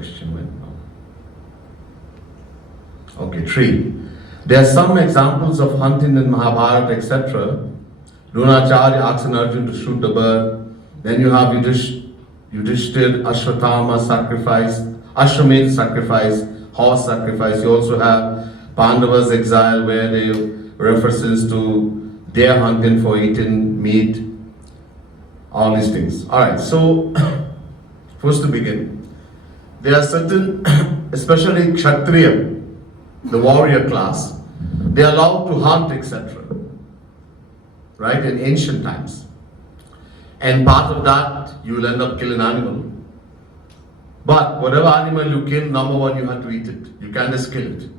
question went now. Okay, Shri. There are some examples of hunting in Mahabharata, etc. Dronacharya asks an Arjun to shoot the bird. Then you have Yudhishthir, Ashwatthama sacrifice, Ashwamedh sacrifice, horse sacrifice. You also have Pandavas exile, where they references to their hunting for eating meat, all these things. Alright, so first to begin, there are certain, especially Kshatriya, the warrior class, they are allowed to hunt, etc. Right, in ancient times. And part of that, you will end up killing an animal. But whatever animal you kill, number one, you have to eat it. You can't just kill it.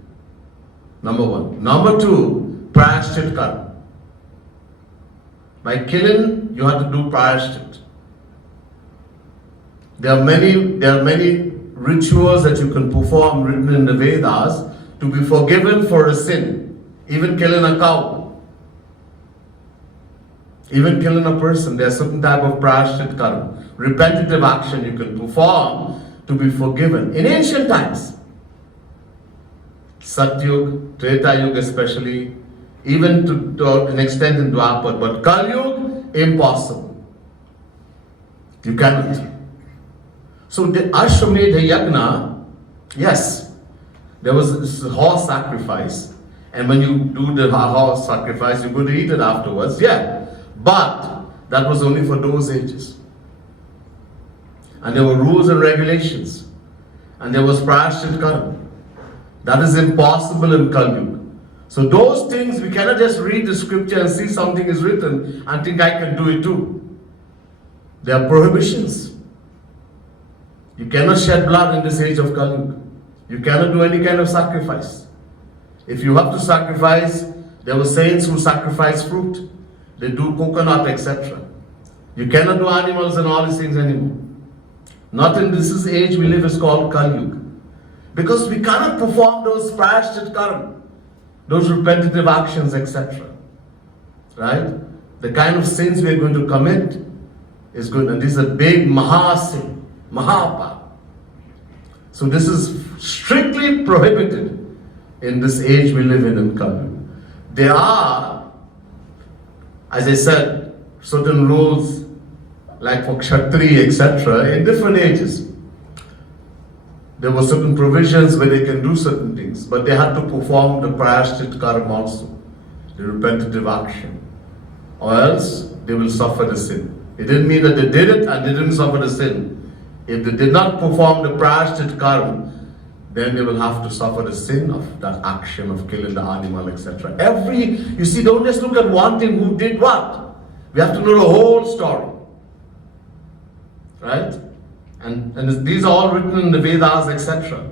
Number one. Number two, prayashchit karma. By killing, you have to do prayashchit. There are many rituals that you can perform written in the Vedas to be forgiven for a sin. Even killing a cow. Even killing a person, there's certain type of prayashchit karma, repetitive action you can perform to be forgiven. In ancient times, Satyug, Treta Yuga especially, even to an extent in Dwapar, but Kali Yuga, impossible. You cannot. So the Ashwamedha Yagna, yes, there was this horse sacrifice, and when you do the horse sacrifice, you're going to eat it afterwards, yeah. But that was only for those ages. And there were rules and regulations. And there was prayashchit karma. That is impossible in Kali Yuga. So those things, we cannot just read the scripture and see something is written and think I can do it too. There are prohibitions. You cannot shed blood in this age of Kali Yuga. You cannot do any kind of sacrifice. If you have to sacrifice, there were saints who sacrifice fruit. They do coconut, etc. You cannot do animals and all these things anymore. Not in this age we live is called Kali Yuga. Because we cannot perform those prayashchit karma, those repetitive actions, etc. Right? The kind of sins we are going to commit is good. And this is a big mahasin, mahapa. So this is strictly prohibited in this age we live in Kali Yuga. There are, as I said, certain rules like for Kshatriya, etc. in different ages. There were certain provisions where they can do certain things, but they had to perform the prayashchit karma also, the repetitive action, or else they will suffer the sin. It didn't mean that they did it and they didn't suffer the sin. If they did not perform the prayashchit karma, then they will have to suffer the sin of that action of killing the animal, etc. You see, don't just look at one thing, who did what. We have to know the whole story. Right? And these are all written in the Vedas, etc.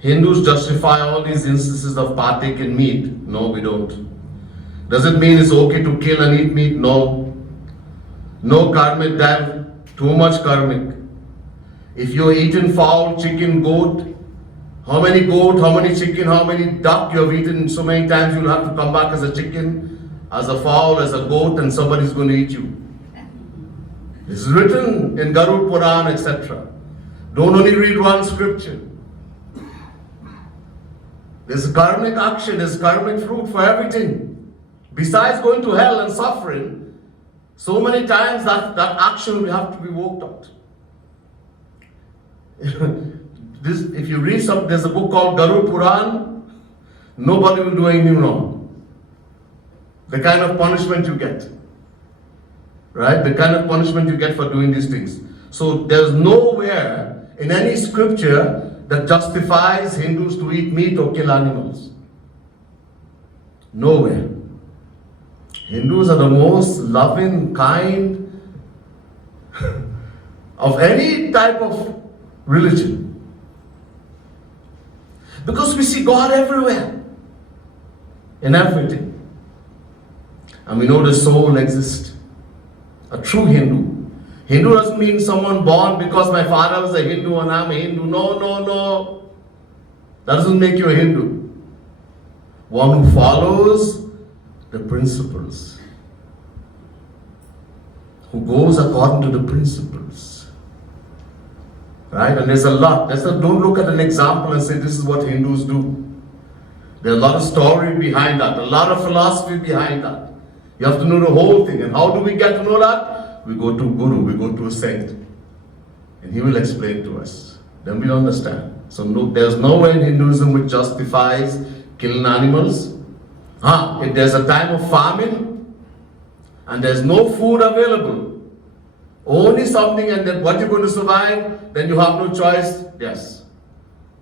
Hindus justify all these instances of partake in meat. No, we don't. Does it mean it's okay to kill and eat meat? No. No karmic death, too much karmic. If you're eating fowl, chicken, goat, how many goat, how many chicken, how many duck you have eaten, so many times you'll have to come back as a chicken, as a fowl, as a goat, and somebody's going to eat you. This is written in Garud Puran, etc. Don't only read one scripture. There's karmic action, there's karmic fruit for everything. Besides going to hell and suffering, so many times that action will have to be worked out. If you read there's a book called Garud Puran, nobody will do anything wrong. The kind of punishment you get. Right? The kind of punishment you get for doing these things. So there's nowhere in any scripture that justifies Hindus to eat meat or kill animals. Nowhere. Hindus are the most loving, kind of any type of religion. Because we see God everywhere, in everything. And we know the soul exists. A true Hindu. Hindu doesn't mean someone born because my father was a Hindu and I'm a Hindu. No, no, no. That doesn't make you a Hindu. One who follows the principles. Who goes according to the principles. Right? And there's a lot. Don't look at an example and say this is what Hindus do. There's a lot of story behind that, a lot of philosophy behind that. You have to know the whole thing. And how do we get to know that? We go to Guru, we go to a saint. And he will explain to us. Then we'll understand. So there's no way in Hinduism which justifies killing animals. If there's a time of famine and there's no food available, only something and then what you're going to survive, then you have no choice. Yes,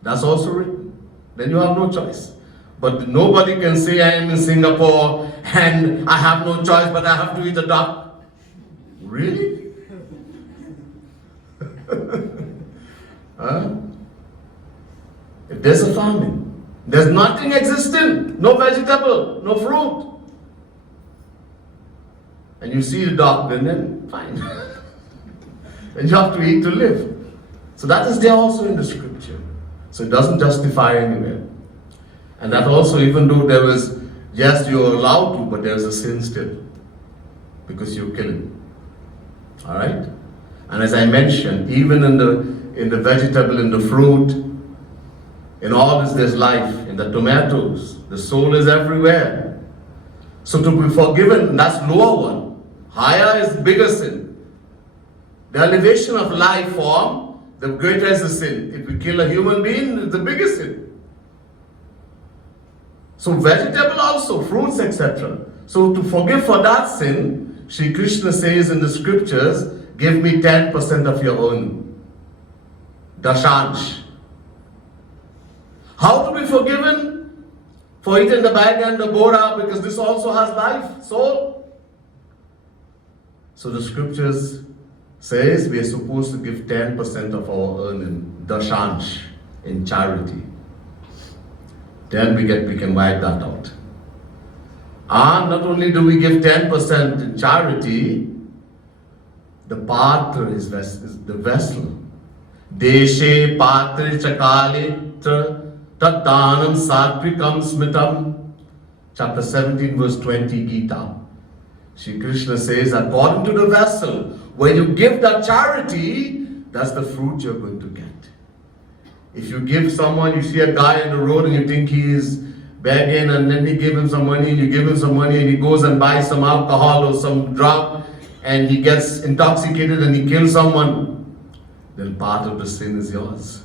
that's also written. Then you have no choice. But nobody can say I am in Singapore and I have no choice but I have to eat a duck. Really? If there's a famine, there's nothing existent, no vegetable, no fruit, and you see the duck, then fine. And you have to eat to live. So that is there also in the scripture. So it doesn't justify anywhere. And that also, even though there is, yes, you're allowed to, but there's a sin still. Because you're killing. Alright? And as I mentioned, even in the vegetable, in the fruit, in all this there's life. In the tomatoes, the soul is everywhere. So to be forgiven, that's lower one. Higher is bigger sin. The elevation of life form, the greater is the sin. If we kill a human being, it's the biggest sin. So vegetable also, fruits, etc. So to forgive for that sin, Shri Krishna says in the scriptures, give me 10% of your own. Dashansh. How to be forgiven? For eating the bag and the bora, because this also has life, soul. So the scriptures says we are supposed to give 10% of our earning, dashansh, in charity. Then we can wipe that out. And not only do we give 10% in charity, the patra is the vessel. Deshe patra chakalitra tatdanam satvikam smitam. Chapter 17 verse 20 Gita. Shri Krishna says, according to the vessel, when you give that charity, that's the fruit you're going to get. If you give someone, you see a guy on the road and you think he is begging, and then you give him some money and you give him some money and he goes and buys some alcohol or some drug and he gets intoxicated and he kills someone, then part of the sin is yours.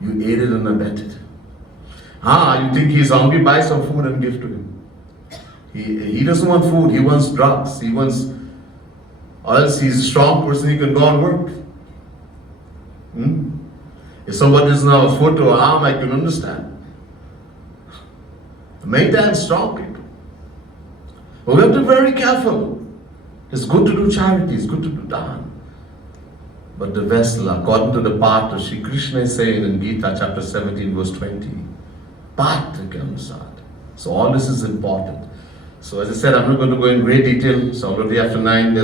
You aided and abetted. You think he's hungry, buy some food and give to him. He doesn't want food, he wants drugs, or else he's a strong person, he can go and work. If somebody doesn't have a foot or arm, I can understand. Many times strong people. But we have to be very careful. It's good to do charity, it's good to do dhan. But the vessel, according to the path of Shri Krishna is saying in Gita chapter 17 verse 20, patra ke anusar. So all this is important. So as I said, I'm not going to go in great detail. So already after 9, there's